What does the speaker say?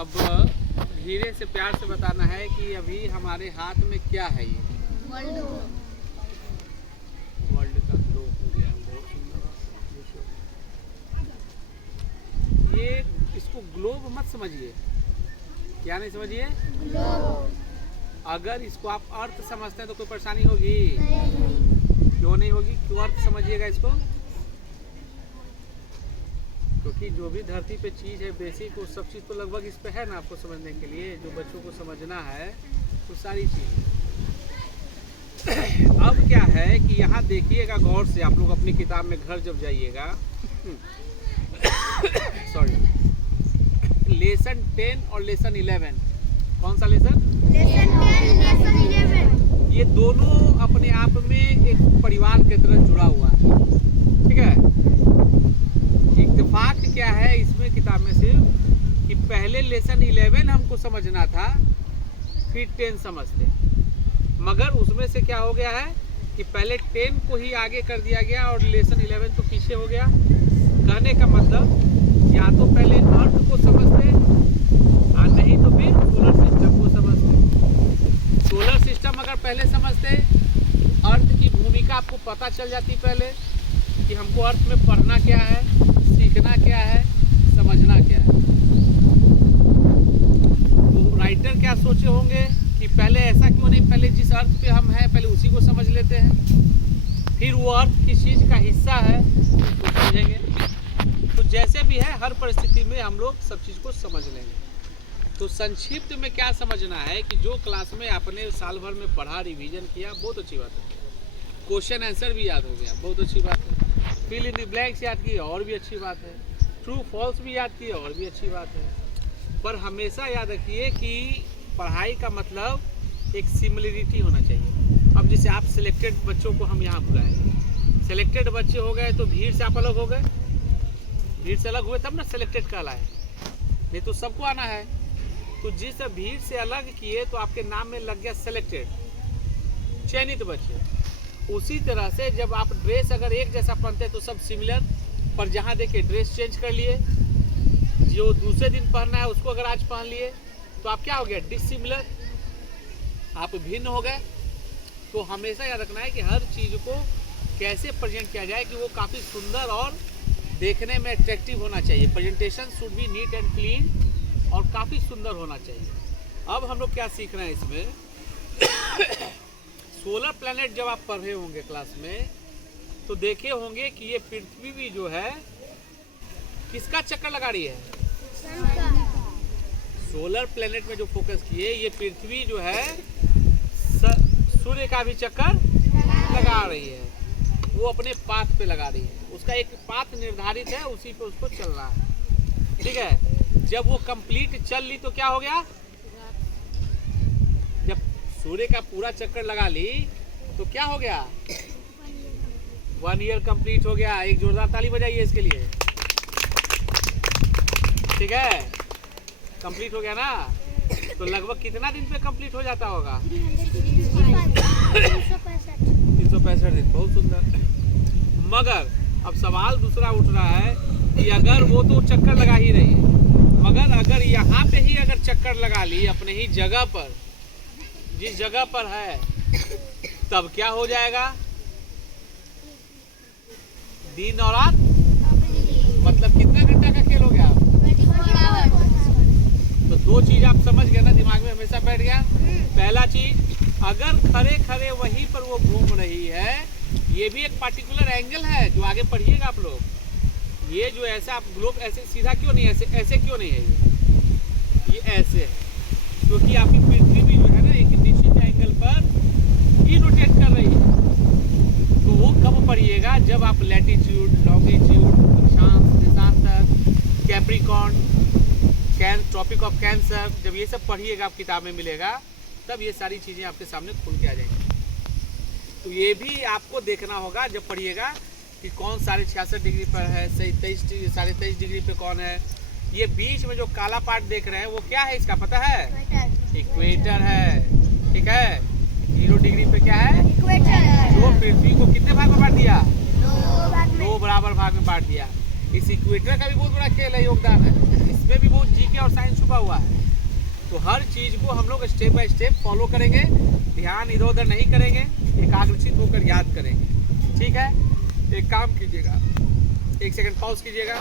अब धीरे से प्यार से बताना है कि अभी हमारे हाथ में क्या है। ये वर्ल्ड का ग्लोब हो गया, बहुत सुंदर। ये इसको ग्लोब मत समझिए। क्या नहीं समझिए? अगर इसको आप अर्थ समझते हैं तो कोई परेशानी होगी? क्यों नहीं होगी? क्यों अर्थ समझिएगा इसको? क्योंकि जो भी धरती पे चीज़ है बेसिक, वो सब चीज़ तो लगभग इस पे है ना आपको समझने के लिए। जो बच्चों को समझना है तो सारी चीज़। अब क्या है कि यहाँ देखिएगा गौर से, आप लोग अपनी किताब में घर जब जाइएगा सॉरी, लेसन 10 और लेसन 11। कौन सा लेसन? Lesson 10, lesson 11। ये दोनों अपने आप में एक परिवार के तरह जुड़ा हुआ है। ठीक है। इत्तेफाक क्या है इसमें किताब में सिर्फ कि पहले लेसन 11 हमको समझना था, फिर 10 समझते। मगर उसमें से क्या हो गया है कि पहले 10 को ही आगे कर दिया गया और लेसन 11 तो पीछे हो गया। कहने का मतलब या तो पहले अर्थ को समझते और नहीं तो फिर सोलर सिस्टम को समझते। सोलर सिस्टम अगर पहले समझते, अर्थ की भूमिका आपको पता चल जाती पहले कि हमको अर्थ में पढ़ना क्या है, सीखना क्या है, समझना क्या है। तो राइटर क्या सोचे होंगे कि पहले ऐसा क्यों नहीं, पहले जिस अर्थ पे हम हैं पहले उसी को समझ लेते हैं, फिर वो अर्थ किस चीज़ का हिस्सा है उसको समझेंगे। तो जैसे भी है हर परिस्थिति में हम लोग सब चीज़ को समझ लेंगे। तो संक्षिप्त में क्या समझना है कि जो क्लास में आपने साल भर में पढ़ा, रिवीजन किया, बहुत अच्छी बात है। क्वेश्चन आंसर भी याद हो गया, बहुत अच्छी बात है। फिल इन द ब्लैंक्स याद किए और भी अच्छी बात है। ट्रू फॉल्स भी याद किए और भी अच्छी बात है। पर हमेशा याद रखिए कि पढ़ाई का मतलब एक सिमिलरिटी होना चाहिए। अब जैसे आप सिलेक्टेड बच्चों को हम यहाँ बुलाए, सिलेक्टेड बच्चे हो गए तो भीड़ से आप अलग हो गए, भीड़ से अलग हुए तब ना सिलेक्टेड कहलाए, नहीं तो सबको आना है। तो जिस भीड़ से अलग किए तो आपके नाम में लग गया सिलेक्टेड, चयनित बच्चे। उसी तरह से जब आप ड्रेस अगर एक जैसा पहनते हैं तो सब सिमिलर, पर जहाँ देखिए ड्रेस चेंज कर लिए, जो दूसरे दिन पहनना है उसको अगर आज पहन लिए तो आप क्या हो गया? डिसिमिलर, आप भिन्न हो गए। तो हमेशा याद रखना है कि हर चीज़ को कैसे प्रेजेंट किया जाए कि वो काफ़ी सुंदर और देखने में अट्रैक्टिव होना चाहिए। Presentation should be neat and clean और काफ़ी सुंदर होना चाहिए। अब हम लोग क्या सीख रहे हैं इसमें सोलर प्लैनेट जब आप पढ़े होंगे क्लास में तो देखे होंगे कि ये पृथ्वी भी जो है किसका चक्कर लगा रही है? सोलर प्लैनेट में जो फोकस किए, ये पृथ्वी जो है सूर्य का भी चक्कर लगा रही है। वो अपने पाथ पे लगा रही है, उसका एक पाथ निर्धारित है, उसी पे उसको चलना है। ठीक है। जब वो कंप्लीट चल ली तो क्या हो गया? जब सूर्य का पूरा चक्कर लगा ली तो क्या हो गया? 1 ईयर कंप्लीट हो गया। एक जोरदार ताली बजाइए इसके लिए। ठीक है, कंप्लीट हो गया ना। तो लगभग कितना दिन पे कंप्लीट हो जाता होगा? 365 दिन। बहुत सुंदर। मगर अब सवाल दूसरा उठ रहा है कि अगर वो तो चक्कर लगा ही रही है, मगर अगर यहाँ पे ही अगर चक्कर लगा ली अपने ही जगह पर, जिस जगह पर है, तब क्या हो जाएगा? दिन और रात, मतलब कितना घंटा का खेल हो गया? तो 2 चीज आप समझ गए ना, दिमाग में हमेशा बैठ गया। पहला चीज, अगर खड़े खड़े वहीं पर वो घूम रही है, ये भी एक पार्टिकुलर एंगल है जो आगे पढ़िएगा आप लोग। ये जो ऐसा आप ग्लोब ऐसे सीधा क्यों नहीं, ऐसे ऐसे क्यों नहीं है? ये ऐसे है क्योंकि आपकी पृथ्वी भी जो है ना एक निश्चित एंगल पर ही रोटेट कर रही है। तो वो कब पढ़िएगा? जब आप लैटिट्यूड, लॉन्गिट्यूड, अक्षांश, देशांतर, कैप्रिकॉर्न, ट्रॉपिक ऑफ कैंसर, जब ये सब पढ़िएगा आप किताब में मिलेगा, तब ये सारी चीज़ें आपके सामने खुल के आ जाएंगी। तो ये भी आपको देखना होगा जब पढ़िएगा कि कौन 66.5 डिग्री पर है, 23.5 डिग्री पे कौन है। ये बीच में जो काला पार्ट देख रहे हैं वो क्या है इसका पता है? इक्वेटर है। ठीक है। 0 डिग्री पे क्या है? इक्वेटर है। जो पृथ्वी को कितने भाग में बांट दिया? 2 बराबर भाग में बांट दिया। इस इक्वेटर का भी बहुत बड़ा खेल है, योगदान है। इसमें भी बहुत जीके और साइन छुपा हुआ है। तो हर चीज़ को हम लोग स्टेप बाय स्टेप फॉलो करेंगे, ध्यान इधर उधर नहीं करेंगे, एकाग्रचित होकर याद करेंगे। ठीक है, एक काम कीजिएगा, 1 सेकंड पॉज कीजिएगा।